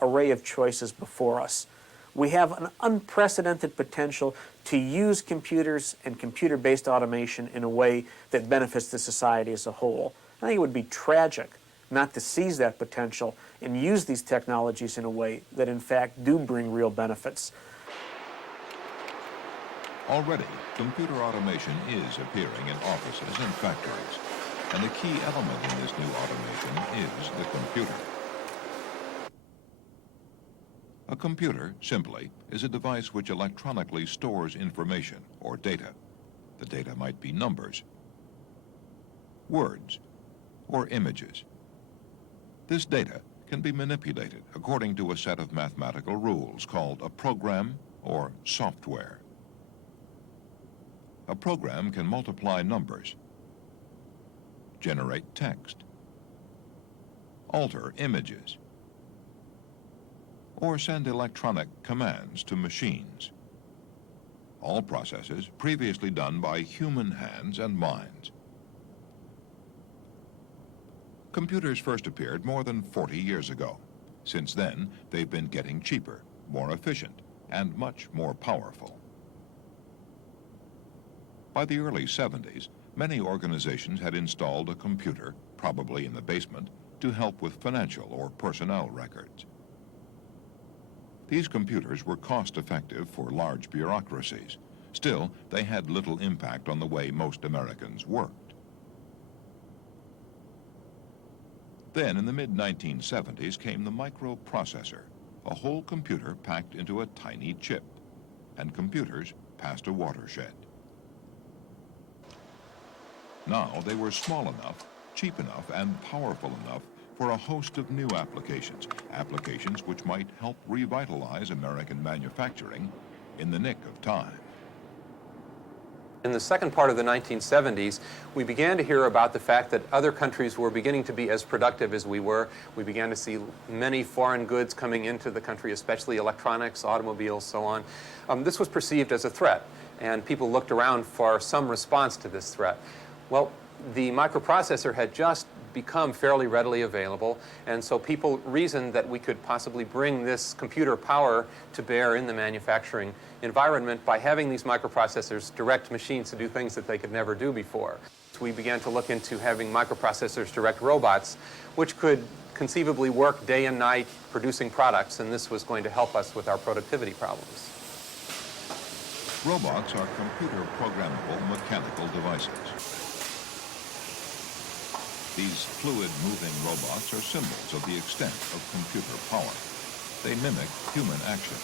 array of choices before us. We have an unprecedented potential to use computers and computer-based automation in a way that benefits the society as a whole. I think it would be tragic not to seize that potential and use these technologies in a way that in fact do bring real benefits. Already, computer automation is appearing in offices and factories, and the key element in this new automation is the computer. A computer, simply, is a device which electronically stores information or data. The data might be numbers, words, or images. This data can be manipulated according to a set of mathematical rules called a program or software. A program can multiply numbers, generate text, alter images, or send electronic commands to machines. All processes previously done by human hands and minds. Computers first appeared more than 40 years ago. Since then, they've been getting cheaper, more efficient, and much more powerful. By the early 70s, many organizations had installed a computer, probably in the basement, to help with financial or personnel records. These computers were cost-effective for large bureaucracies. Still, they had little impact on the way most Americans worked. Then, in the mid-1970s, came the microprocessor, a whole computer packed into a tiny chip, and computers passed a watershed. Now they were small enough, cheap enough, and powerful enough for a host of new applications, applications which might help revitalize American manufacturing in the nick of time. In the second part of the 1970s, we began to hear about the fact that other countries were beginning to be as productive as we were. We began to see many foreign goods coming into the country, especially electronics, automobiles, so on. This was perceived as a threat, and people looked around for some response to this threat. Well, the microprocessor had just become fairly readily available, and so people reasoned that we could possibly bring this computer power to bear in the manufacturing environment by having these microprocessors direct machines to do things that they could never do before. So we began to look into having microprocessors direct robots, which could conceivably work day and night producing products, and this was going to help us with our productivity problems. Robots are computer programmable mechanical devices. These fluid-moving robots are symbols of the extent of computer power. They mimic human action.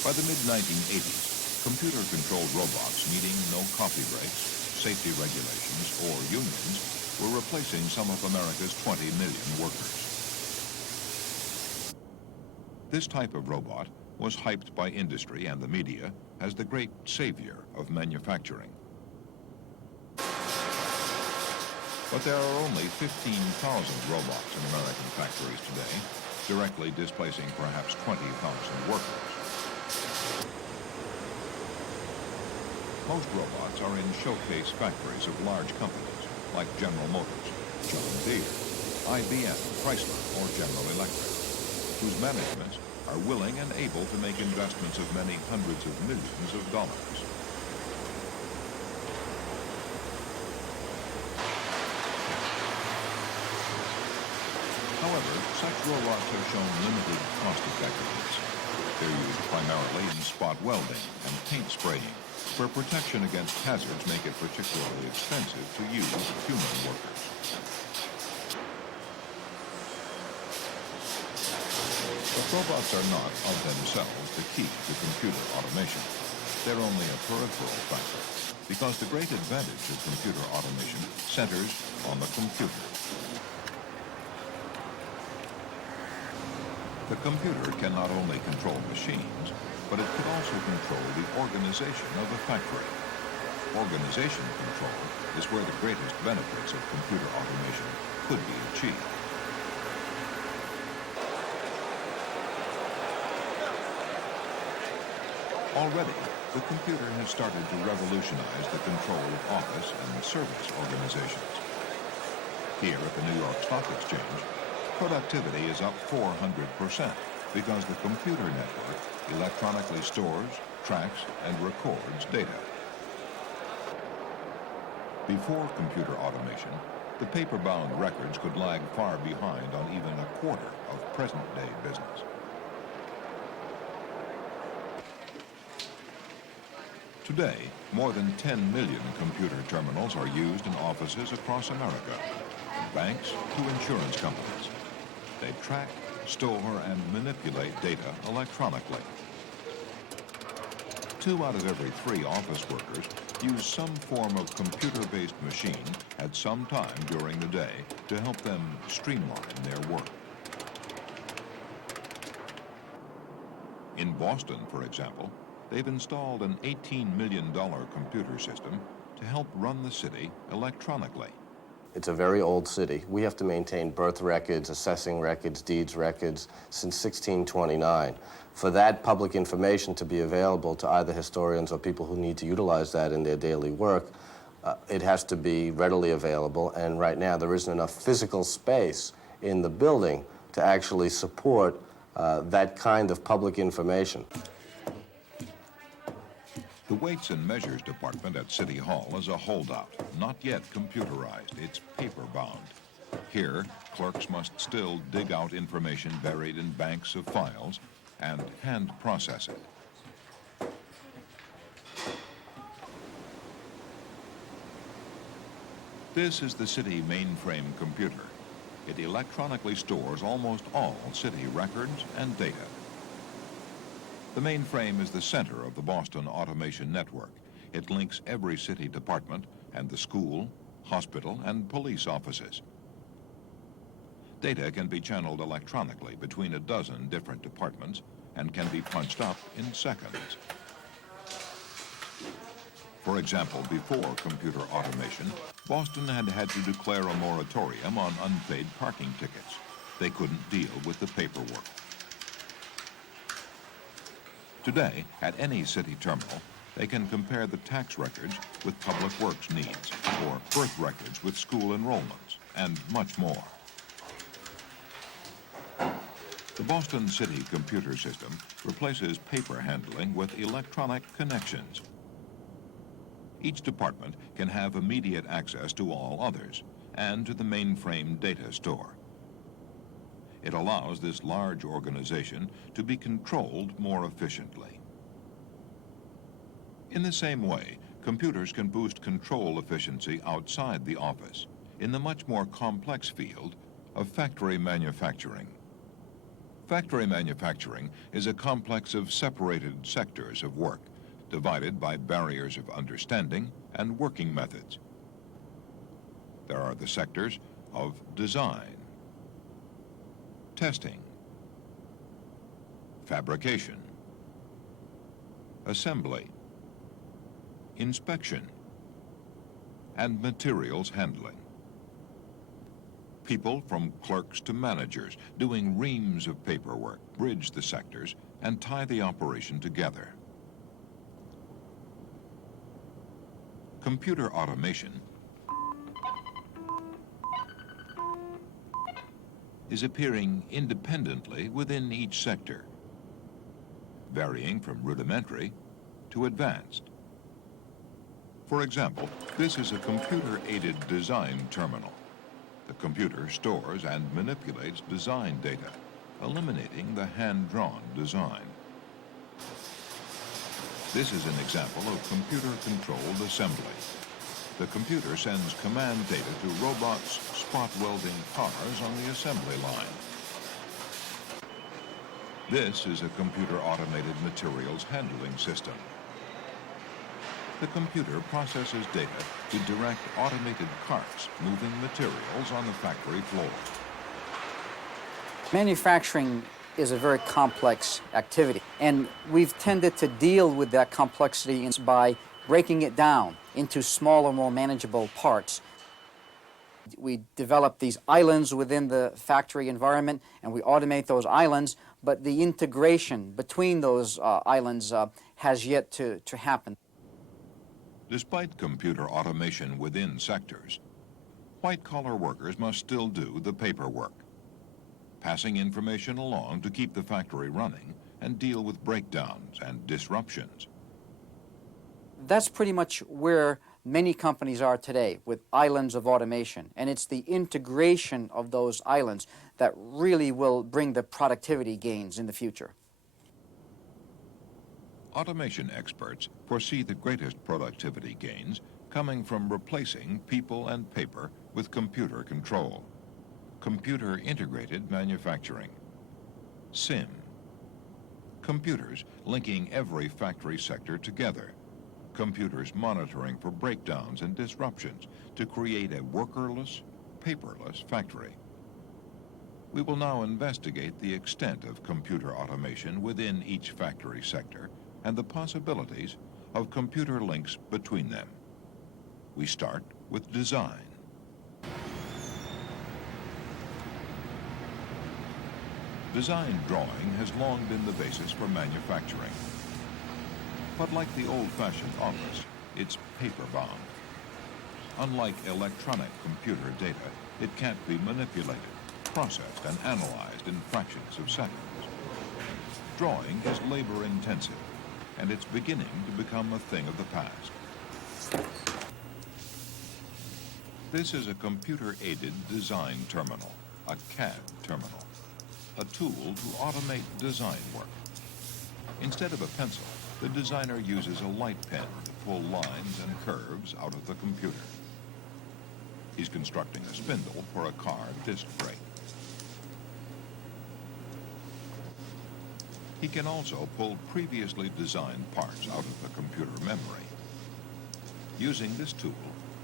By the mid-1980s, computer-controlled robots needing no coffee breaks, safety regulations, or unions were replacing some of America's 20 million workers. This type of robot was hyped by industry and the media as the great savior of manufacturing. But there are only 15,000 robots in American factories today, directly displacing perhaps 20,000 workers. Most robots are in showcase factories of large companies like General Motors, John Deere, IBM, Chrysler, or General Electric, whose managements are willing and able to make investments of many hundreds of millions of dollars. However, such robots have shown limited cost effectiveness. They're used primarily in spot welding and paint spraying, where protection against hazards make it particularly expensive to use human workers. But robots are not, of themselves, the key to computer automation. They're only a peripheral factor, because the great advantage of computer automation centers on the computer. The computer can not only control machines, but it could also control the organization of a factory. Organization control is where the greatest benefits of computer automation could be achieved. Already, the computer has started to revolutionize the control of office and service organizations. Here at the New York Stock Exchange, productivity is up 400% because the computer network electronically stores, tracks, and records data. Before computer automation, the paper-bound records could lag far behind on even a quarter of present-day business. Today, more than 10 million computer terminals are used in offices across America, from banks to insurance companies. They track, store, and manipulate data electronically. 2 out of every 3 office workers use some form of computer-based machine at some time during the day to help them streamline their work. In Boston, for example, they've installed an $18 million computer system to help run the city electronically. It's a very old city. We have to maintain birth records, assessing records, deeds records since 1629. For that public information to be available to either historians or people who need to utilize that in their daily work, it has to be readily available, and right now there isn't enough physical space in the building to actually support that kind of public information. The Weights and Measures Department at City Hall is a holdout, not yet computerized. It's paper-bound. Here, clerks must still dig out information buried in banks of files and hand process it. This is the city mainframe computer. It electronically stores almost all city records and data. The mainframe is the center of the Boston Automation Network. It links every city department and the school, hospital, and police offices. Data can be channeled electronically between a dozen different departments and can be punched up in seconds. For example, before computer automation, Boston had to declare a moratorium on unpaid parking tickets. They couldn't deal with the paperwork. Today, at any city terminal, they can compare the tax records with public works needs, or birth records with school enrollments, and much more. The Boston City computer system replaces paper handling with electronic connections. Each department can have immediate access to all others and to the mainframe data store. It allows this large organization to be controlled more efficiently. In the same way, computers can boost control efficiency outside the office in the much more complex field of factory manufacturing. Factory manufacturing is a complex of separated sectors of work, divided by barriers of understanding and working methods. There are the sectors of design, testing, fabrication, assembly, inspection, and materials handling. People from clerks to managers doing reams of paperwork bridge the sectors and tie the operation together. Computer automation is appearing independently within each sector, varying from rudimentary to advanced. For example, this is a computer-aided design terminal. The computer stores and manipulates design data, eliminating the hand-drawn design. This is an example of computer-controlled assembly. The computer sends command data to robots spot welding cars on the assembly line. This is a computer-automated materials handling system. The computer processes data to direct automated carts moving materials on the factory floor. Manufacturing is a very complex activity, and we've tended to deal with that complexity by breaking it down into smaller, more manageable parts. We develop these islands within the factory environment, and we automate those islands, but the integration between those islands has yet to happen. Despite computer automation within sectors, White-collar workers must still do the paperwork, passing information along to keep the factory running and deal with breakdowns and disruptions. That's pretty much where many companies are today, with islands of automation. And it's the integration of those islands that really will bring the productivity gains in the future. Automation experts foresee the greatest productivity gains coming from replacing people and paper with computer control. Computer integrated manufacturing. SIM. Computers linking every factory sector together. Computers monitoring for breakdowns and disruptions to create a workerless, paperless factory. We will now investigate the extent of computer automation within each factory sector and the possibilities of computer links between them. We start with design. Design drawing has long been the basis for manufacturing. But like the old-fashioned office, it's paper-bound. Unlike electronic computer data, it can't be manipulated, processed, and analyzed in fractions of seconds. Drawing is labor-intensive, and it's beginning to become a thing of the past. This is a computer-aided design terminal, a CAD terminal, a tool to automate design work. Instead of a pencil, the designer uses a light pen to pull lines and curves out of the computer. He's constructing a spindle for a car disc brake. He can also pull previously designed parts out of the computer memory. Using this tool,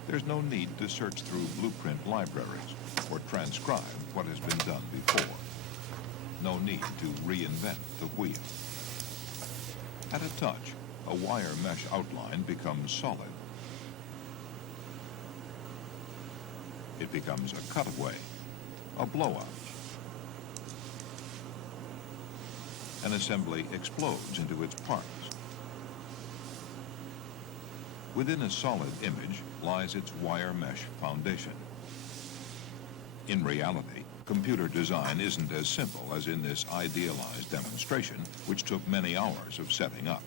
there's no need to search through blueprint libraries or transcribe what has been done before. No need to reinvent the wheel. At a touch, a wire mesh outline becomes solid. It becomes a cutaway, a blowout. An assembly explodes into its parts. Within a solid image lies its wire mesh foundation. In reality, computer design isn't as simple as in this idealized demonstration, which took many hours of setting up.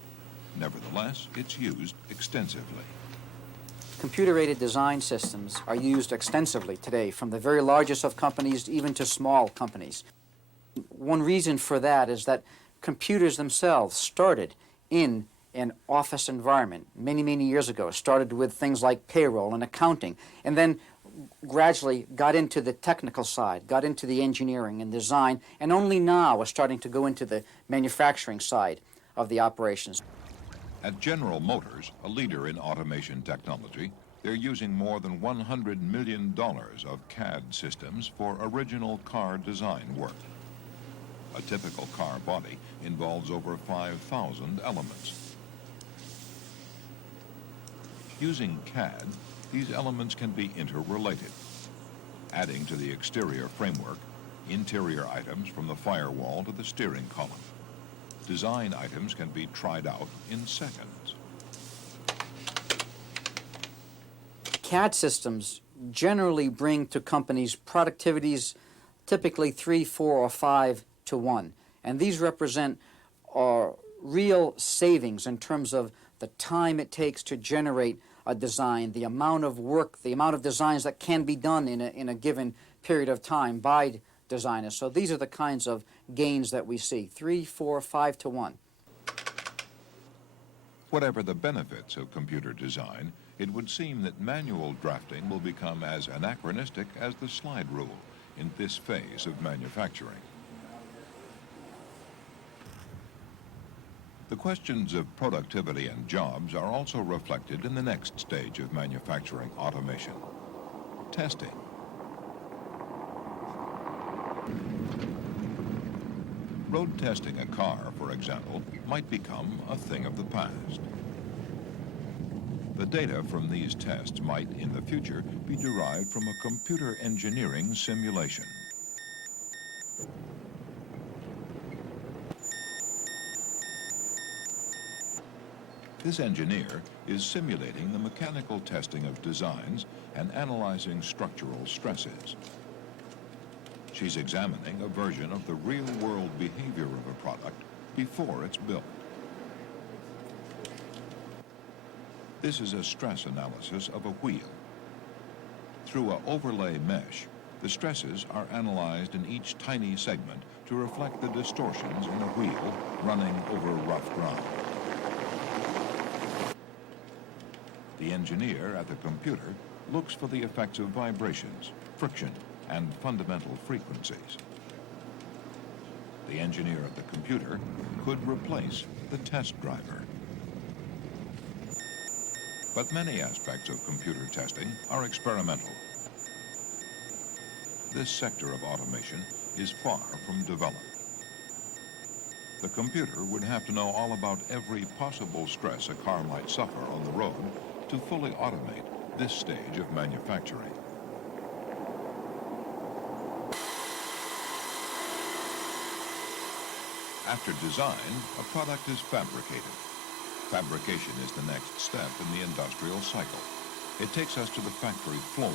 Nevertheless, it's used extensively. Computer-aided design systems are used extensively today, from the very largest of companies even to small companies. One reason for that is that computers themselves started in an office environment many, many years ago. Started with things like payroll and accounting, and then gradually got into the technical side, got into the engineering and design, and only now are starting to go into the manufacturing side of the operations. At General Motors, a leader in automation technology, they're using more than $100 million of CAD systems for original car design work. A typical car body involves over 5,000 elements. Using CAD, these elements can be interrelated, adding to the exterior framework, interior items from the firewall to the steering column. Design items can be tried out in seconds. CAD systems generally bring to companies productivities typically 3, 4, or 5 to 1. And these represent real savings in terms of the time it takes to generate a design, the amount of work, the amount of designs that can be done in a given period of time by designers. So these are the kinds of gains that we see, 3, 4, 5 to 1. Whatever the benefits of computer design, it would seem that manual drafting will become as anachronistic as the slide rule in this phase of manufacturing. The questions of productivity and jobs are also reflected in the next stage of manufacturing automation: testing. Road testing a car, for example, might become a thing of the past. The data from these tests might, in the future, be derived from a computer engineering simulation. This engineer is simulating the mechanical testing of designs and analyzing structural stresses. She's examining a version of the real-world behavior of a product before it's built. This is a stress analysis of a wheel. Through an overlay mesh, the stresses are analyzed in each tiny segment to reflect the distortions in a wheel running over rough ground. The engineer at the computer looks for the effects of vibrations, friction, and fundamental frequencies. The engineer at the computer could replace the test driver. But many aspects of computer testing are experimental. This sector of automation is far from developed. The computer would have to know all about every possible stress a car might suffer on the road to fully automate this stage of manufacturing. After design, a product is fabricated. Fabrication is the next step in the industrial cycle. It takes us to the factory floor,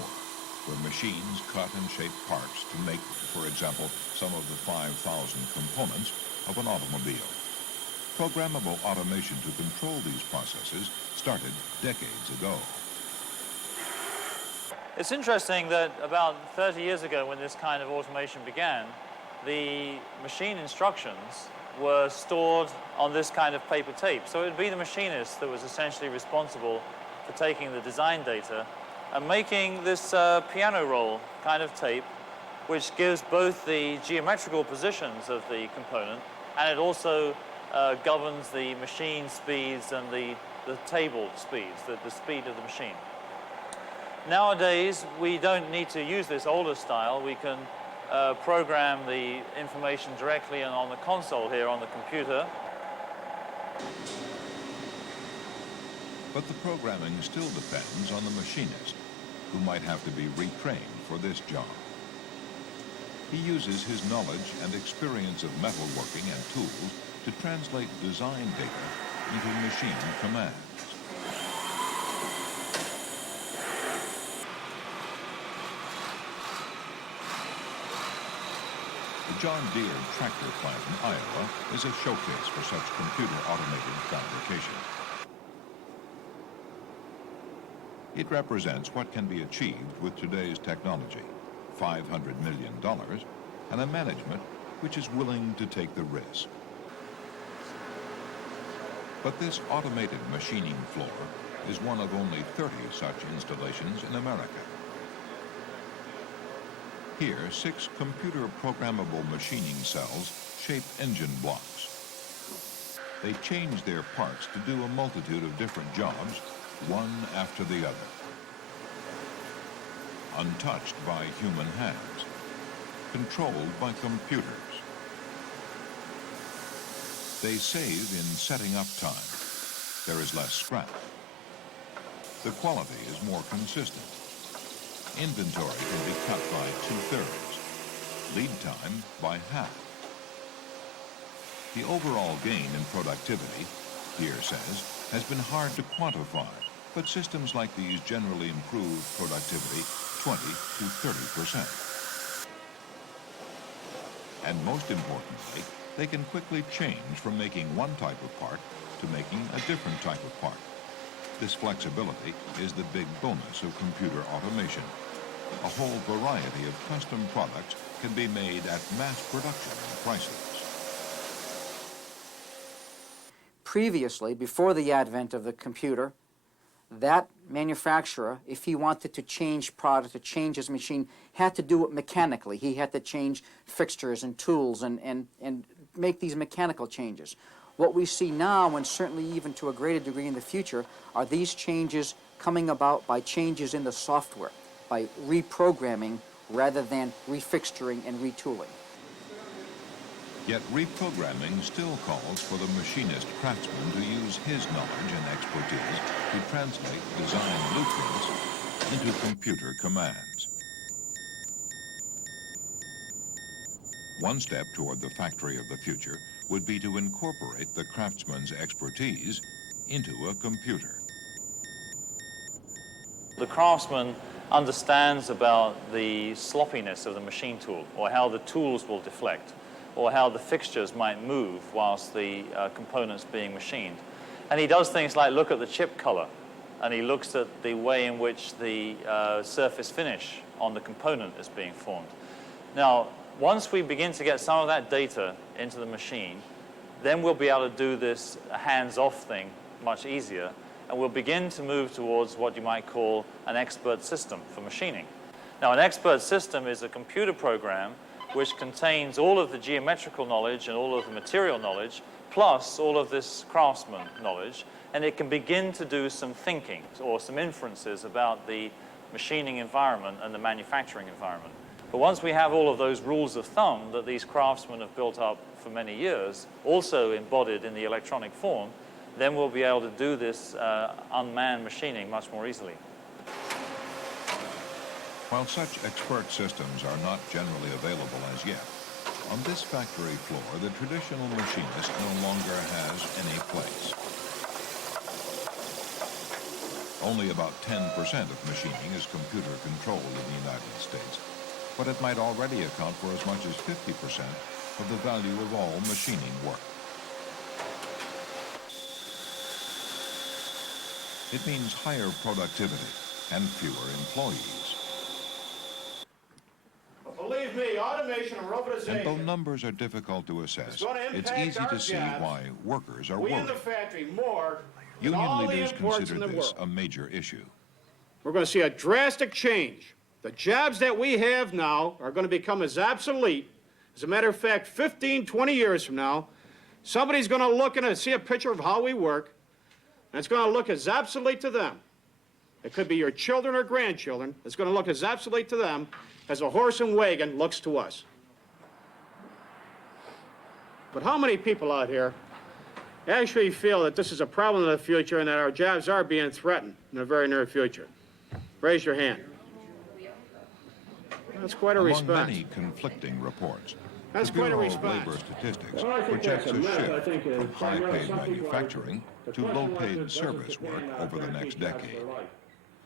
where machines cut and shape parts to make, for example, some of the 5,000 components of an automobile. Programmable automation to control these processes started decades ago. It's interesting that about 30 years ago, when this kind of automation began, the machine instructions were stored on this kind of paper tape. So it would be the machinist that was essentially responsible for taking the design data and making this piano roll kind of tape, which gives both the geometrical positions of the component, and it also governs the machine speeds and the table speeds, the speed of the machine. Nowadays, we don't need to use this older style. We can program the information directly and on the console here on the computer. But the programming still depends on the machinist, who might have to be retrained for this job. He uses his knowledge and experience of metalworking and tools to translate design data into machine commands. The John Deere tractor plant in Iowa is a showcase for such computer-automated fabrication. It represents what can be achieved with today's technology, $500 million, and a management which is willing to take the risk. But this automated machining floor is one of only 30 such installations in America. Here, 6 computer-programmable machining cells shape engine blocks. They change their parts to do a multitude of different jobs, one after the other, untouched by human hands, controlled by computers. They save in setting up time. There is less scrap. The quality is more consistent. Inventory can be cut by 2/3, lead time by half. The overall gain in productivity, Deere says, has been hard to quantify, but systems like these generally improve productivity 20 to 30%. And most importantly, they can quickly change from making one type of part to making a different type of part. This flexibility is the big bonus of computer automation. A whole variety of custom products can be made at mass production prices. Previously, before the advent of the computer, that manufacturer, if he wanted to change product, to change his machine, had to do it mechanically. He had to change fixtures and tools and make these mechanical changes. What we see now, and certainly even to a greater degree in the future, are these changes coming about by changes in the software, by reprogramming rather than refixturing and retooling. Yet reprogramming still calls for the machinist craftsman to use his knowledge and expertise to translate design blueprints into computer commands. One step toward the factory of the future would be to incorporate the craftsman's expertise into a computer. The craftsman understands about the sloppiness of the machine tool, or how the tools will deflect, or how the fixtures might move whilst the component's being machined. And he does things like look at the chip color, and he looks at the way in which the surface finish on the component is being formed. Now, once we begin to get some of that data into the machine, then we'll be able to do this hands-off thing much easier, and we'll begin to move towards what you might call an expert system for machining. Now, an expert system is a computer program which contains all of the geometrical knowledge and all of the material knowledge, plus all of this craftsman knowledge, and it can begin to do some thinking or some inferences about the machining environment and the manufacturing environment. But once we have all of those rules of thumb that these craftsmen have built up for many years, also embodied in the electronic form, then we'll be able to do this unmanned machining much more easily. While such expert systems are not generally available as yet, on this factory floor, the traditional machinist no longer has any place. Only about 10% of machining is computer controlled in the United States, but it might already account for as much as 50% of the value of all machining work. It means higher productivity and fewer employees. Believe me, automation and robotization. And though numbers are difficult to assess, it's impact easy our to see jobs. why workers are We in worried. the factory more than Union all the leaders imports consider in the this world. a major issue. We're going to see a drastic change. The jobs that we have now are going to become as obsolete. As a matter of fact, 15, 20 years from now, somebody's going to look and see a picture of how we work, and it's going to look as obsolete to them. It could be your children or grandchildren. It's going to look as obsolete to them as a horse and wagon looks to us. But how many people out here actually feel that this is a problem in the future and that our jobs are being threatened in the very near future? Raise your hand. That's quite a Among response. many conflicting reports, That's the quite a Bureau of response. Labor Statistics Well, I think projects that's a a myth. I shift think, from primarily high-paid some people manufacturing the to question low-paid was, service does the work machine over the have next to be done decade. for life?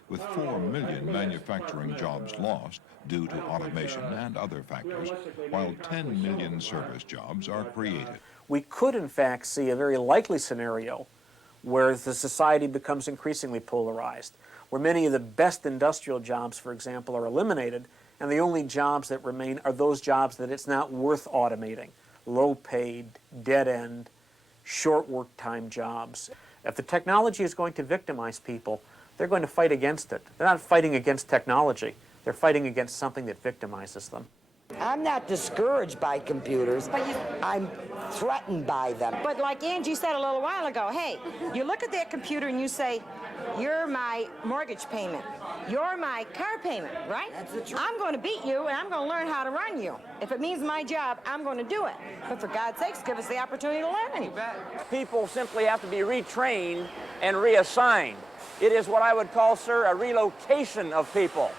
With 4 million manufacturing jobs lost due to automation and other factors, while 10 million service jobs are created. We could, in fact, see a very likely scenario where the society becomes increasingly polarized, where many of the best industrial jobs, for example, are eliminated, and the only jobs that remain are those jobs that it's not worth automating, low-paid, dead-end, short work time jobs. If the technology is going to victimize people, they're going to fight against it. They're not fighting against technology. They're fighting against something that victimizes them. I'm not discouraged by computers. I'm threatened by them. But like Angie said a little while ago, hey, you look at that computer and you say, you're my mortgage payment. You're my car payment, right? That's the truth. I'm going to beat you and I'm going to learn how to run you. If it means my job, I'm going to do it. But for God's sakes, give us the opportunity to learn. People simply have to be retrained and reassigned. It is what I would call, sir, a relocation of people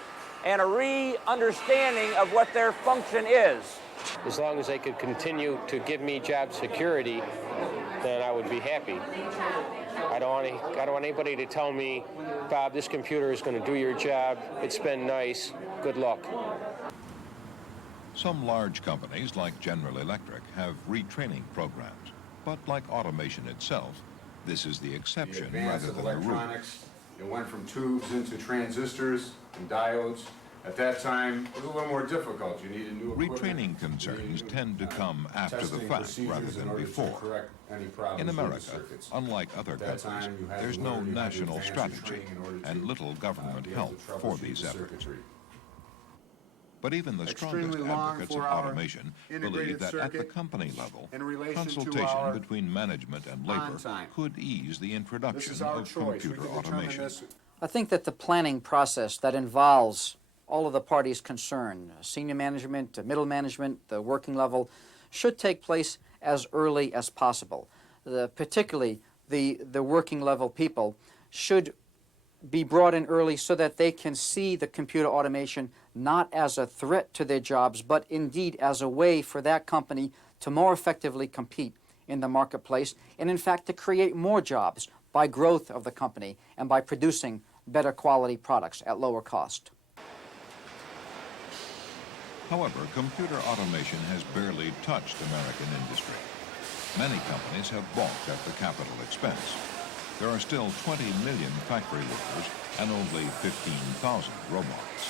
and a re-understanding of what their function is. As long as they could continue to give me job security, then I would be happy. I don't want anybody to tell me, Bob, this computer is going to do your job. It's been nice. Good luck. Some large companies, like General Electric, have retraining programs. But like automation itself, this is the exception rather than the rule. It went from tubes into transistors and diodes. At that time, it was a little more difficult. You needed new equipment. Retraining concerns tend to come after the fact rather than before. In America, unlike other countries, there's no national strategy and little government help for these efforts. But even the strongest advocates of automation believe that at the company level, consultation between management and labor could ease the introduction of computer automation. I think that the planning process that involves all of the parties concerned, senior management, middle management, the working level, should take place as early as possible. Particularly the working level people should be brought in early so that they can see the computer automation not as a threat to their jobs, but indeed as a way for that company to more effectively compete in the marketplace and in fact to create more jobs by growth of the company and by producing better quality products at lower cost. However, computer automation has barely touched American industry. Many companies have balked at the capital expense. There are still 20 million factory workers and only 15,000 robots.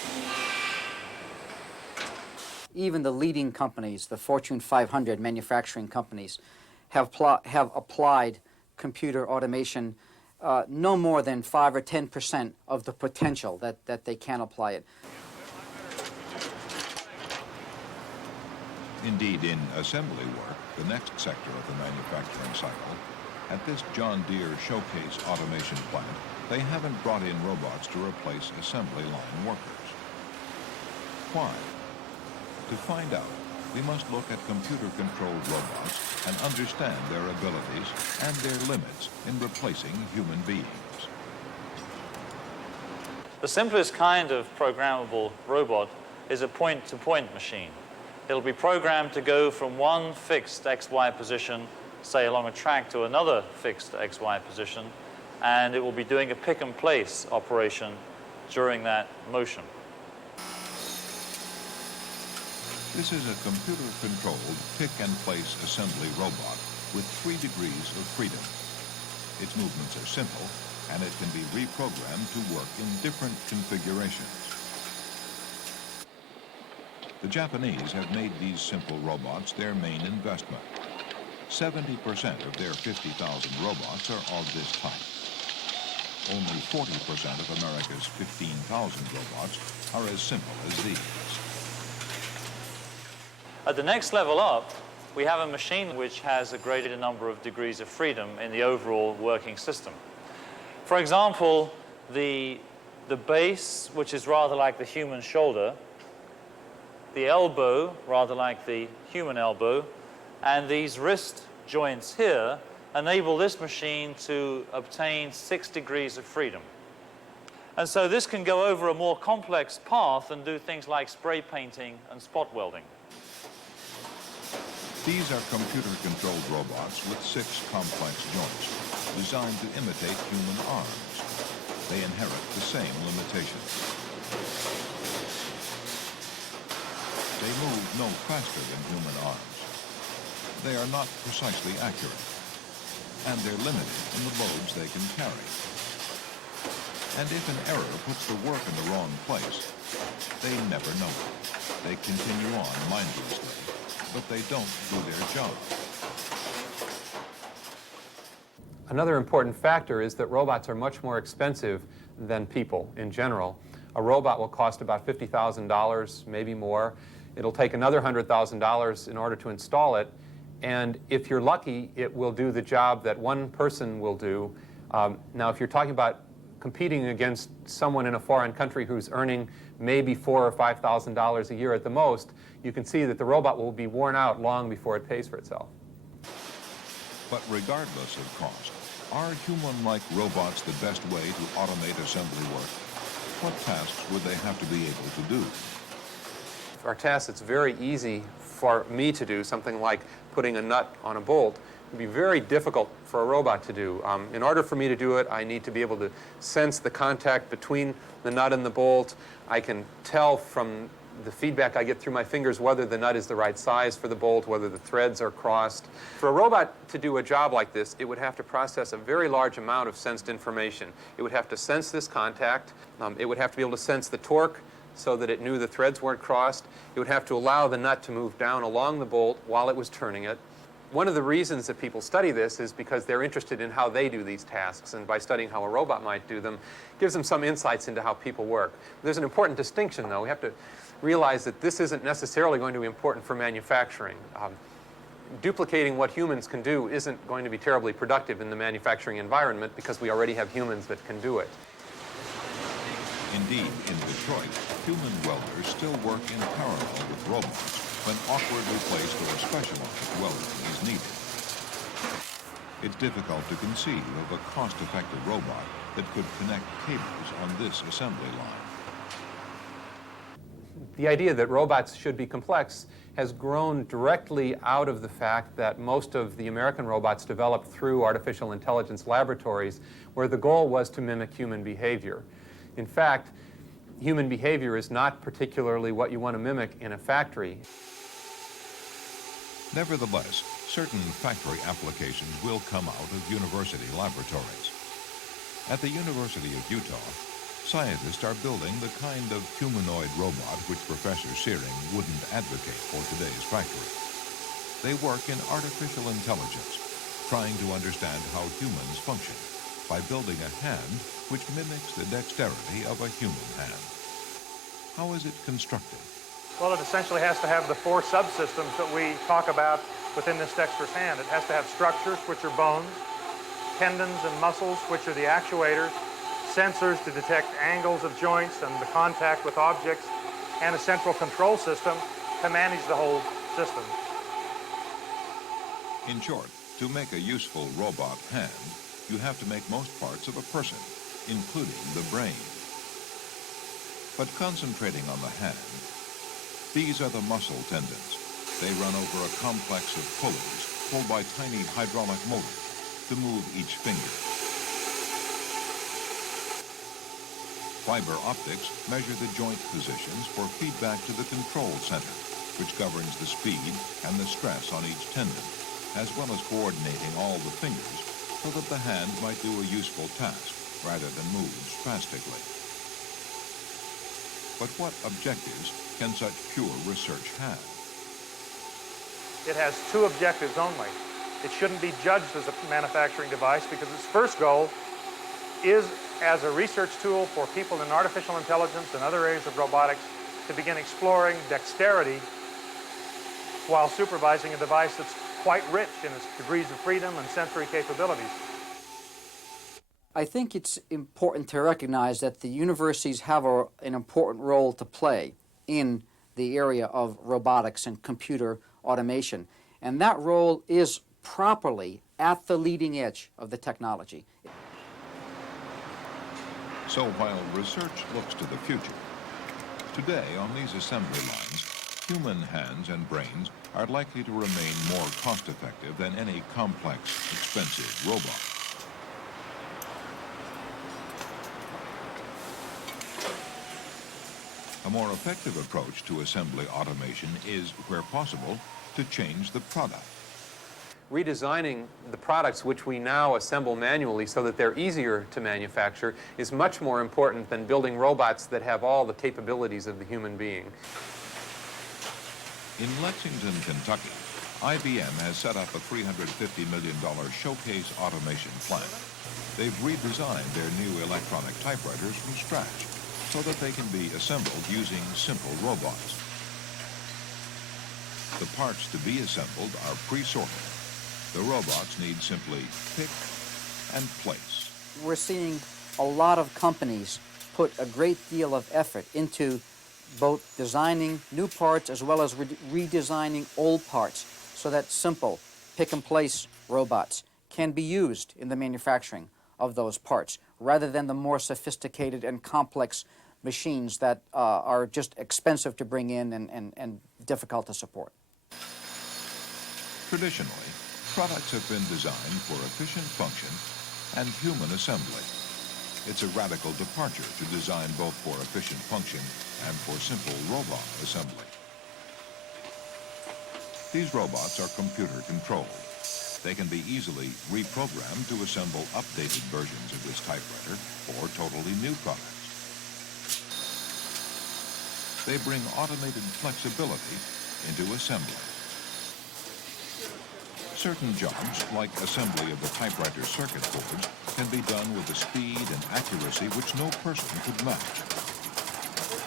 Even the leading companies, the Fortune 500 manufacturing companies, have applied computer automation no more than 5 or 10% of the potential that they can apply it. Indeed, in assembly work, the next sector of the manufacturing cycle, at this John Deere Showcase Automation plant, they haven't brought in robots to replace assembly line workers. Why? To find out, we must look at computer-controlled robots and understand their abilities and their limits in replacing human beings. The simplest kind of programmable robot is a point-to-point machine. It'll be programmed to go from one fixed XY position, say along a track, to another fixed XY position, and it will be doing a pick-and-place operation during that motion. This is a computer-controlled pick-and-place assembly robot with 3 degrees of freedom. Its movements are simple, and it can be reprogrammed to work in different configurations. The Japanese have made these simple robots their main investment. 70% of their 50,000 robots are of this type. Only 40% of America's 15,000 robots are as simple as these. At the next level up, we have a machine which has a greater number of degrees of freedom in the overall working system. For example, the base, which is rather like the human shoulder, the elbow, rather like the human elbow, and these wrist joints here enable this machine to obtain 6 degrees of freedom. And so this can go over a more complex path and do things like spray painting and spot welding. These are computer-controlled robots with 6 complex joints, designed to imitate human arms. They inherit the same limitations. They move no faster than human arms. They are not precisely accurate, and they're limited in the loads they can carry. And if an error puts the work in the wrong place, they never know it. They continue on mindlessly, but they don't do their job. Another important factor is that robots are much more expensive than people in general. A robot will cost about $50,000, maybe more. It'll take another $100,000 in order to install it, and if you're lucky, it will do the job that one person will do. Now, if you're talking about competing against someone in a foreign country who's earning maybe $4,000 or $5,000 a year at the most, you can see that the robot will be worn out long before it pays for itself. But regardless of cost, are human-like robots the best way to automate assembly work? What tasks would they have to be able to do? For our tasks, it's very easy for me to do, something like putting a nut on a bolt. It would be very difficult for a robot to do. In order for me to do it, I need to be able to sense the contact between the nut and the bolt. I can tell from the feedback I get through my fingers whether the nut is the right size for the bolt, whether the threads are crossed. For a robot to do a job like this, it would have to process a very large amount of sensed information. It would have to sense this contact. It would have to be able to sense the torque so that it knew the threads weren't crossed. It would have to allow the nut to move down along the bolt while it was turning it. One of the reasons that people study this is because they're interested in how they do these tasks, and by studying how a robot might do them, gives them some insights into how people work. There's an important distinction, though. We have to realize that this isn't necessarily going to be important for manufacturing. Duplicating what humans can do isn't going to be terribly productive in the manufacturing environment because we already have humans that can do it. Indeed, in Detroit, human welders still work in parallel with robots when awkwardly placed or specialized welding is needed. It's difficult to conceive of a cost-effective robot that could connect cables on this assembly line. The idea that robots should be complex has grown directly out of the fact that most of the American robots developed through artificial intelligence laboratories where the goal was to mimic human behavior. In fact, human behavior is not particularly what you want to mimic in a factory. Nevertheless, certain factory applications will come out of university laboratories. At the University of Utah, scientists are building the kind of humanoid robot which Professor Searing wouldn't advocate for today's factory. They work in artificial intelligence, trying to understand how humans function by building a hand which mimics the dexterity of a human hand. How is it constructed? Well, it essentially has to have the 4 subsystems that we talk about within this dexterous hand. It has to have structures, which are bones, tendons and muscles, which are the actuators, sensors to detect angles of joints and the contact with objects, and a central control system to manage the whole system. In short, to make a useful robot hand, you have to make most parts of a person, including the brain. But concentrating on the hand, these are the muscle tendons. They run over a complex of pulleys pulled by tiny hydraulic motors to move each finger. Fiber optics measure the joint positions for feedback to the control center, which governs the speed and the stress on each tendon, as well as coordinating all the fingers so that the hand might do a useful task rather than move spastically. But what objectives can such pure research have? It has 2 objectives only. It shouldn't be judged as a manufacturing device because its first goal is as a research tool for people in artificial intelligence and other areas of robotics to begin exploring dexterity while supervising a device that's quite rich in its degrees of freedom and sensory capabilities. I think it's important to recognize that the universities have an important role to play in the area of robotics and computer automation. And that role is properly at the leading edge of the technology. So while research looks to the future, today on these assembly lines, human hands and brains are likely to remain more cost-effective than any complex, expensive robot. A more effective approach to assembly automation is, where possible, to change the product. Redesigning the products which we now assemble manually so that they're easier to manufacture is much more important than building robots that have all the capabilities of the human being. In Lexington, Kentucky, IBM has set up a $350 million showcase automation plant. They've redesigned their new electronic typewriters from scratch so that they can be assembled using simple robots. The parts to be assembled are pre-sorted. The robots need simply pick and place. We're seeing a lot of companies put a great deal of effort into both designing new parts as well as redesigning old parts so that simple pick-and-place robots can be used in the manufacturing of those parts rather than the more sophisticated and complex machines that are just expensive to bring in and difficult to support. Traditionally, products have been designed for efficient function and human assembly. It's a radical departure to design both for efficient function and for simple robot assembly. These robots are computer controlled. They can be easily reprogrammed to assemble updated versions of this typewriter or totally new products. They bring automated flexibility into assembly. Certain jobs, like assembly of the typewriter circuit boards, can be done with a speed and accuracy which no person could match.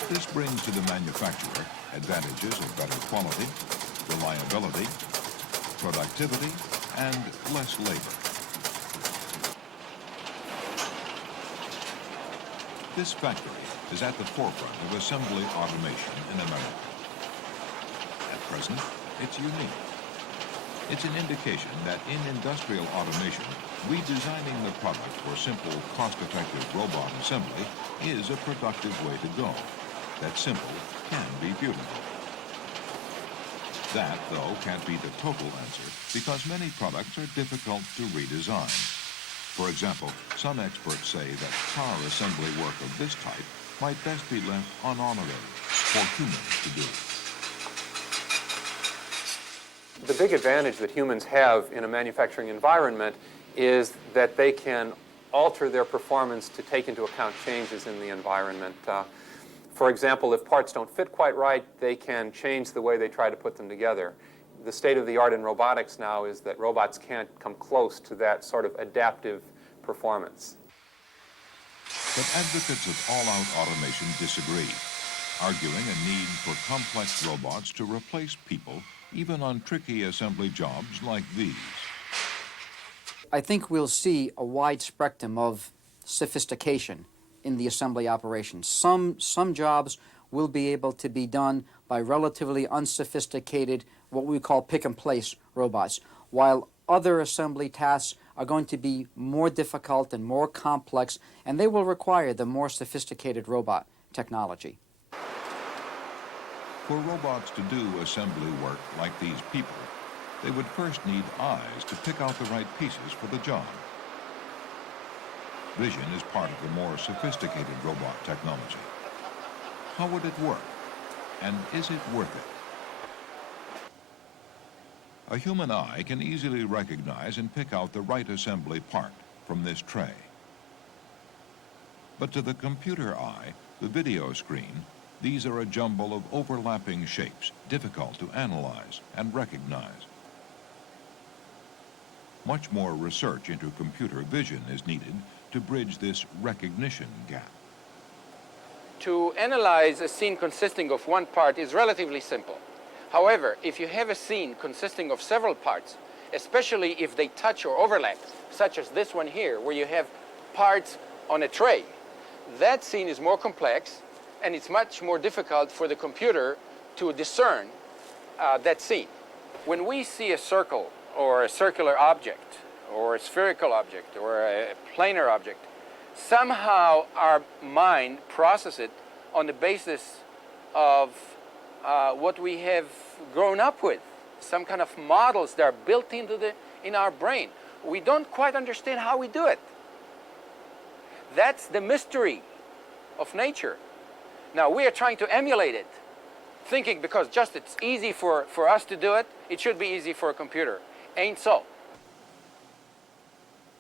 This brings to the manufacturer advantages of better quality, reliability, productivity, and less labor. This factory is at the forefront of assembly automation in America. At present, it's unique. It's an indication that in industrial automation, redesigning the product for simple, cost-effective robot assembly is a productive way to go. that simple can be beautiful. That, though, can't be the total answer because many products are difficult to redesign. For example, some experts say that car assembly work of this type might best be left unautomated for humans to do. The big advantage that humans have in a manufacturing environment is that they can alter their performance to take into account changes in the environment. For example, if parts don't fit quite right, they can change the way they try to put them together. The state of the art in robotics now is that robots can't come close to that sort of adaptive performance. But advocates of all-out automation disagree, arguing a need for complex robots to replace people even on tricky assembly jobs like these. I think we'll see a wide spectrum of sophistication in the assembly operations. Some jobs will be able to be done by relatively unsophisticated, what we call pick-and-place robots, while other assembly tasks are going to be more difficult and more complex, and they will require the more sophisticated robot technology. For robots to do assembly work like these people, they would first need eyes to pick out the right pieces for the job. Vision is part of the more sophisticated robot technology. How would it work? And is it worth it? A human eye can easily recognize and pick out the right assembly part from this tray. But to the computer eye, the video screen, these are a jumble of overlapping shapes, difficult to analyze and recognize. Much more research into computer vision is needed to bridge this recognition gap. To analyze a scene consisting of one part is relatively simple. However, if you have a scene consisting of several parts, especially if they touch or overlap, such as this one here, where you have parts on a tray, that scene is more complex, and it's much more difficult for the computer to discern that scene. When we see a circle or a circular object or a spherical object or a planar object, somehow our mind processes it on the basis of what we have grown up with, some kind of models that are built in our brain. We don't quite understand how we do it. That's the mystery of nature. Now, we are trying to emulate it, thinking because just it's easy for us to do it, it should be easy for a computer. Ain't so.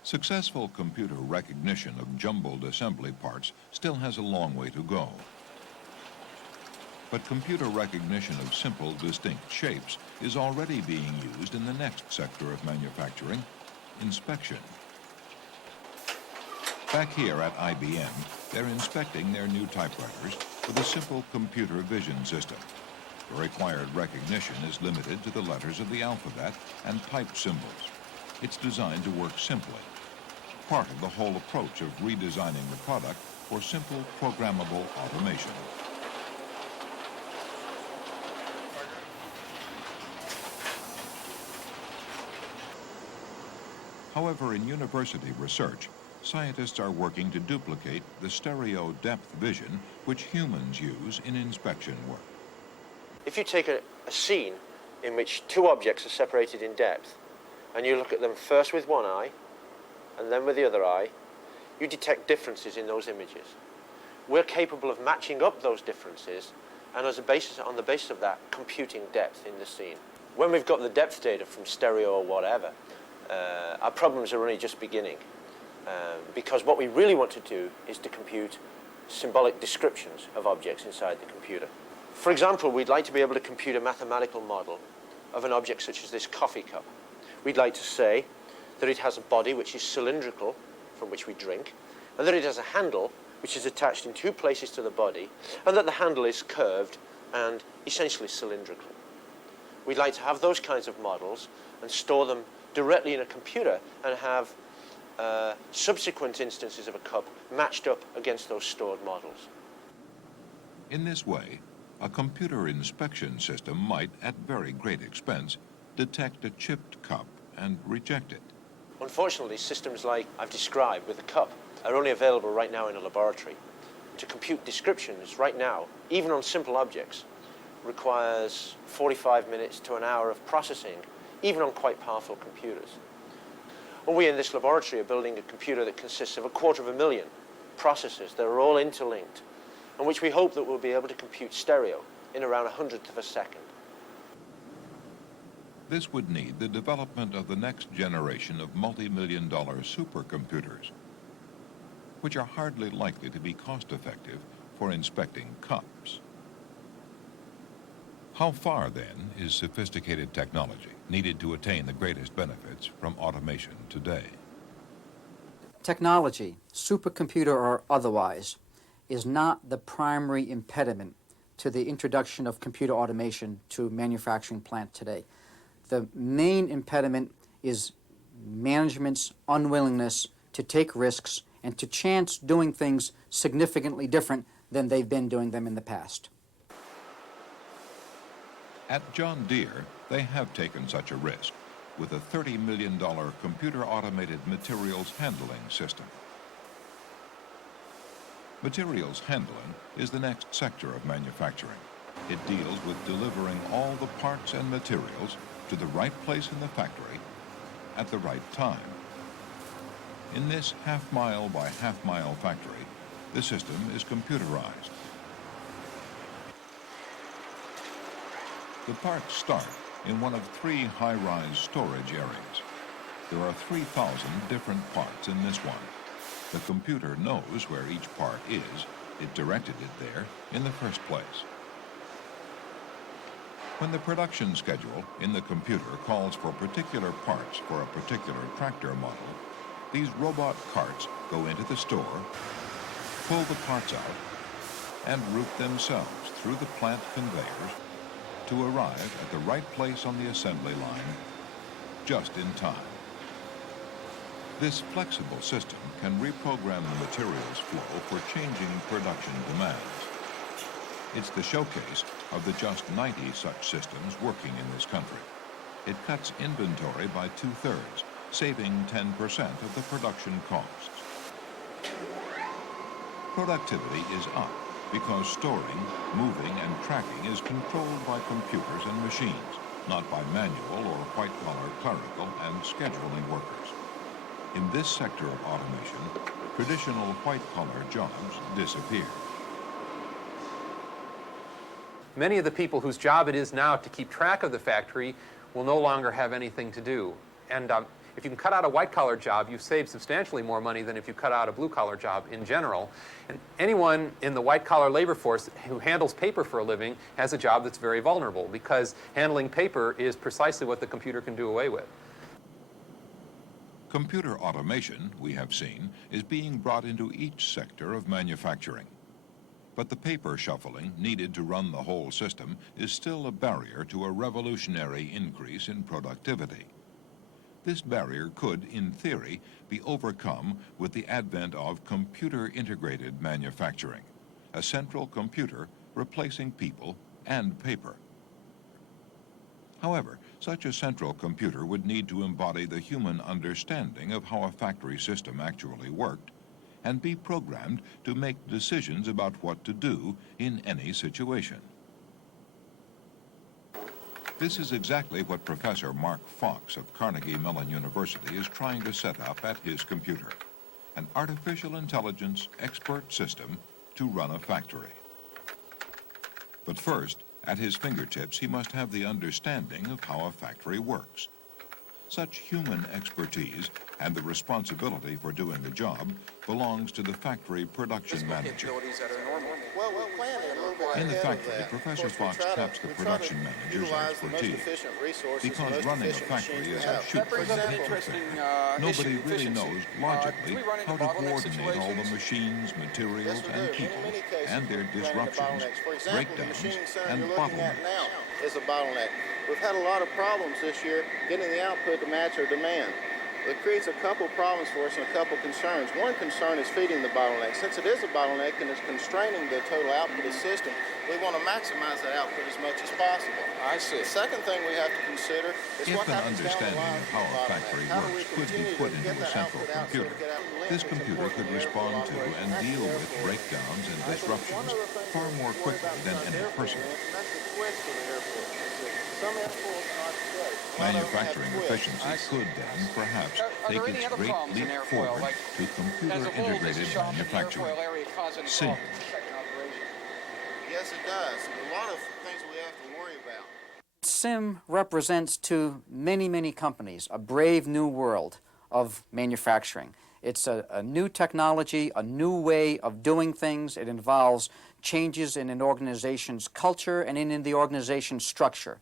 Successful computer recognition of jumbled assembly parts still has a long way to go. But computer recognition of simple, distinct shapes is already being used in the next sector of manufacturing, inspection. Back here at IBM, they're inspecting their new typewriters with a simple computer vision system. The required recognition is limited to the letters of the alphabet and type symbols. It's designed to work simply, part of the whole approach of redesigning the product for simple, programmable automation. However, in university research, scientists are working to duplicate the stereo depth vision which humans use in inspection work. If you take a scene in which two objects are separated in depth, and you look at them first with one eye, and then with the other eye, you detect differences in those images. We're capable of matching up those differences, and on the basis of that, computing depth in the scene. When we've got the depth data from stereo or whatever, our problems are only just beginning. Because what we really want to do is to compute symbolic descriptions of objects inside the computer. For example, we'd like to be able to compute a mathematical model of an object such as this coffee cup. We'd like to say that it has a body which is cylindrical, from which we drink, and that it has a handle which is attached in two places to the body, and that the handle is curved and essentially cylindrical. We'd like to have those kinds of models and store them directly in a computer and have subsequent instances of a cup matched up against those stored models. In this way, a computer inspection system might, at very great expense, detect a chipped cup and reject it. Unfortunately, systems like I've described with the cup are only available right now in a laboratory. to compute descriptions right now, even on simple objects, requires 45 minutes to an hour of processing, even on quite powerful computers. And we in this laboratory are building a computer that consists of 250,000 processors that are all interlinked, and which we hope that we'll be able to compute stereo in around 100th of a second. This would need the development of the next generation of multi-million-dollar supercomputers, which are hardly likely to be cost-effective for inspecting cups. How far, then, is sophisticated technology needed to attain the greatest benefits from automation today? Technology, supercomputer or otherwise, is not the primary impediment to the introduction of computer automation to manufacturing plant today. The main impediment is management's unwillingness to take risks and to chance doing things significantly different than they've been doing them in the past. At John Deere, they have taken such a risk with a $30 million computer-automated materials handling system. Materials handling is the next sector of manufacturing. It deals with delivering all the parts and materials to the right place in the factory at the right time. In this half-mile by half-mile factory, the system is computerized. The parts start in one of 3 high-rise storage areas. There are 3,000 different parts in this one. The computer knows where each part is. It directed it there in the first place. When the production schedule in the computer calls for particular parts for a particular tractor model, these robot carts go into the store, pull the parts out, and route themselves through the plant conveyors to arrive at the right place on the assembly line just in time. This flexible system can reprogram the materials flow for changing production demands. It's the showcase of the just 90 such systems working in this country. It cuts inventory by 2/3, saving 10% of the production costs. Productivity is up because storing, moving, and tracking is controlled by computers and machines, not by manual or white-collar clerical and scheduling workers. In this sector of automation, traditional white-collar jobs disappear. Many of the people whose job it is now to keep track of the factory will no longer have anything to do. And if you can cut out a white-collar job, you save substantially more money than if you cut out a blue-collar job in general. And anyone in the white-collar labor force who handles paper for a living has a job that's very vulnerable, because handling paper is precisely what the computer can do away with. Computer automation, we have seen, is being brought into each sector of manufacturing. But the paper shuffling needed to run the whole system is still a barrier to a revolutionary increase in productivity. This barrier could, in theory, be overcome with the advent of computer-integrated manufacturing, a central computer replacing people and paper. However, such a central computer would need to embody the human understanding of how a factory system actually worked and be programmed to make decisions about what to do in any situation. This is exactly what Professor Mark Fox of Carnegie Mellon University is trying to set up at his computer, an artificial intelligence expert system to run a factory. But first, at his fingertips, he must have the understanding of how a factory works. Such human expertise and the responsibility for doing the job belongs to the factory production manager. In the factory, Professor Fox taps the production manager's expertise, because running a factory is a shoot from the hip. Nobody really knows logically how to coordinate all the machines, materials, and people, and their disruptions, breakdowns, and bottlenecks. Is a bottleneck. We've had a lot of problems this year getting the output to match our demand. It creates a couple problems for us and a couple concerns. One concern is feeding the bottleneck. Since it is a bottleneck and it's constraining the total output of the system, we want to maximize that output as much as possible. I see. The second thing we have to consider is If what an happens down the understanding line of from how the a bottleneck. factory How do we works could be continue put to into get a that central output out so computer, we get out the this limits computer important could here for respond to operation. and That's deal the with airport. breakdowns and All right, so disruptions one of the things far we more worry quickly about than inside any the airport, person. and that's the twist of the airport. Some airports are straight. A lot of them have Manufacturing twists. efficiency could then, perhaps, Are take there any its other great problems in leap airfoil, forward like to as a whole, does computer-integrated the shop in the manufacturing. airfoil area cause any SIM. problems in second operation? Yes, it does. A lot of things we have to worry about. SIM represents to many, many companies a brave new world of manufacturing. It's a new technology, a new way of doing things. It involves changes in an organization's culture and in the organization's structure.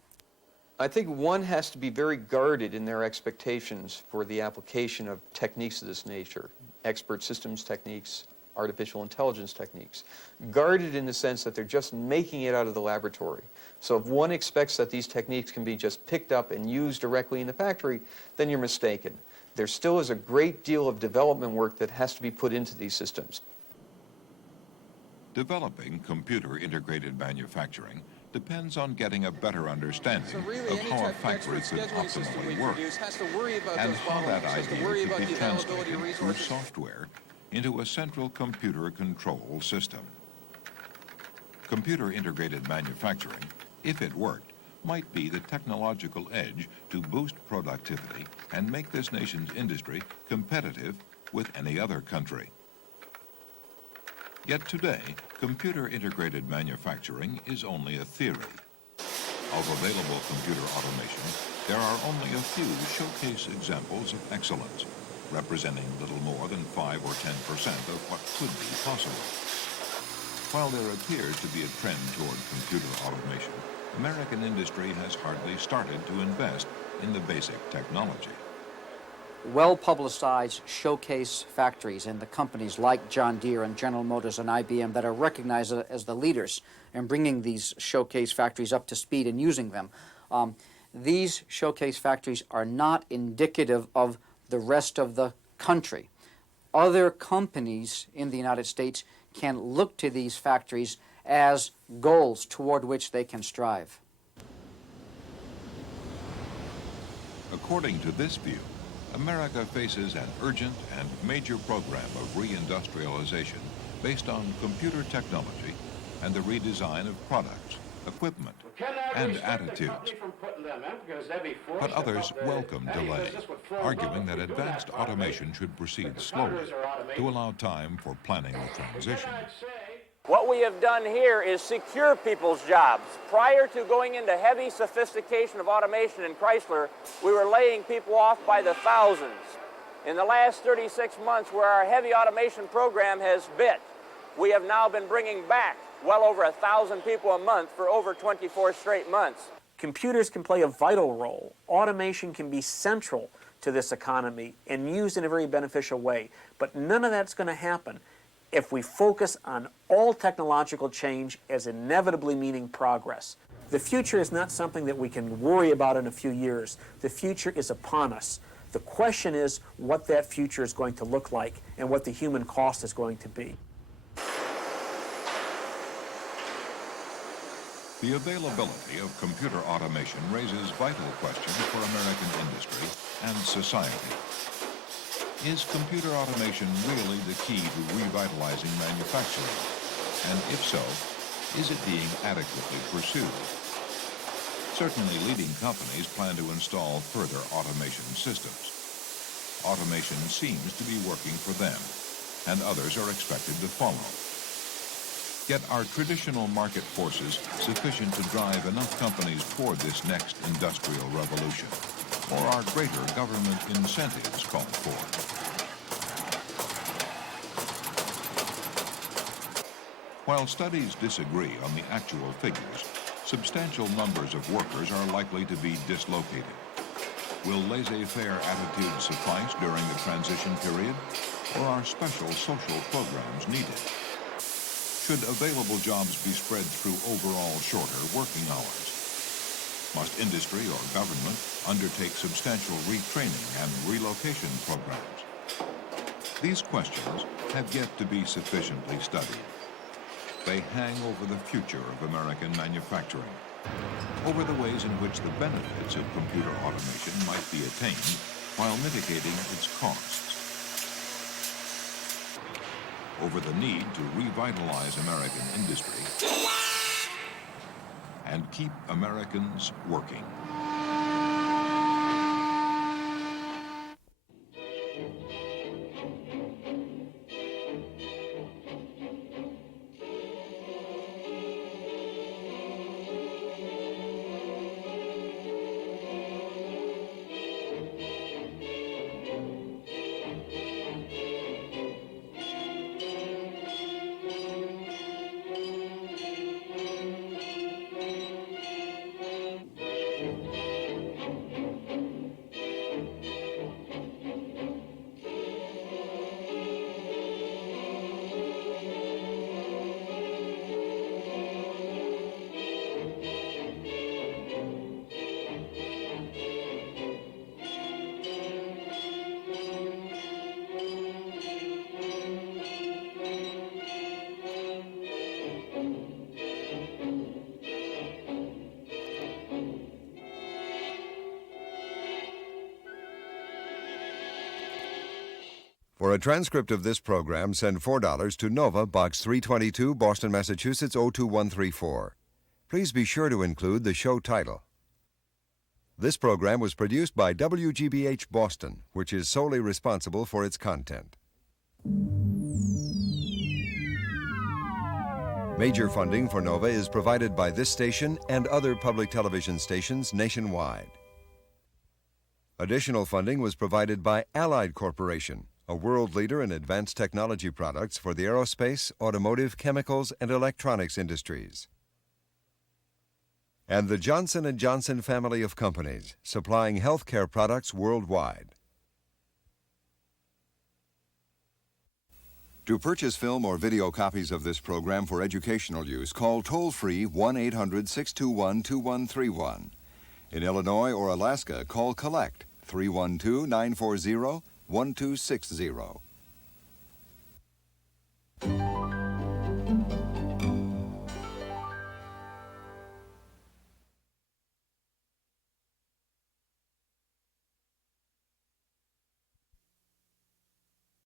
I think one has to be very guarded in their expectations for the application of techniques of this nature, expert systems techniques, artificial intelligence techniques. Guarded in the sense that they're just making it out of the laboratory. So if one expects that these techniques can be just picked up and used directly in the factory, then you're mistaken. There still is a great deal of development work that has to be put into these systems. Developing computer-integrated manufacturing depends on getting a better understanding of how a factory could optimally work and how that idea could be translated through software into a central computer control system. Computer-integrated manufacturing, if it worked, might be the technological edge to boost productivity and make this nation's industry competitive with any other country. Yet today, computer-integrated manufacturing is only a theory. Of available computer automation, there are only a few showcase examples of excellence, representing little more than 5 or 10% of what could be possible. While there appears to be a trend toward computer automation, American industry has hardly started to invest in the basic technology. Well-publicized showcase factories and the companies like John Deere and General Motors and IBM that are recognized as the leaders in bringing these showcase factories up to speed and using them. These showcase factories are not indicative of the rest of the country. Other companies in the United States can look to these factories as goals toward which they can strive. According to this view, America faces an urgent and major program of reindustrialization based on computer technology and the redesign of products, equipment, and attitudes. But others welcome delay, arguing that advanced automation should proceed slowly to allow time for planning the transition. What we have done here is secure people's jobs. Prior to going into heavy sophistication of automation in Chrysler, we were laying people off by the thousands. In the last 36 months, where our heavy automation program has bit, we have now been bringing back well over 1,000 people a month for over 24 straight months. Computers can play a vital role. Automation can be central to this economy and used in a very beneficial way. But none of that's going to happen if we focus on all technological change as inevitably meaning progress. The future is not something that we can worry about in a few years. The future is upon us. The question is what that future is going to look like and what the human cost is going to be. The availability of computer automation raises vital questions for American industry and society. Is computer automation really the key to revitalizing manufacturing? And if so, is it being adequately pursued? Certainly, leading companies plan to install further automation systems. Automation seems to be working for them, and others are expected to follow. Yet are traditional market forces sufficient to drive enough companies toward this next industrial revolution? Or are greater government incentives called for? While studies disagree on the actual figures, substantial numbers of workers are likely to be dislocated. Will laissez-faire attitudes suffice during the transition period, or are special social programs needed? Should available jobs be spread through overall shorter working hours? Must industry or government undertake substantial retraining and relocation programs? These questions have yet to be sufficiently studied. They hang over the future of American manufacturing, over the ways in which the benefits of computer automation might be attained while mitigating its costs, over the need to revitalize American industry and keep Americans working. For a transcript of this program, send $4 to Nova, Box 322, Boston, Massachusetts 02134. Please be sure to include the show title. This program was produced by WGBH Boston, which is solely responsible for its content. Major funding for Nova is provided by this station and other public television stations nationwide. Additional funding was provided by Allied Corporation, a world leader in advanced technology products for the aerospace, automotive, chemicals, and electronics industries. And the Johnson & Johnson family of companies, supplying healthcare products worldwide. To purchase film or video copies of this program for educational use, call toll-free 1-800-621-2131. In Illinois or Alaska, call Collect 312-940-1260.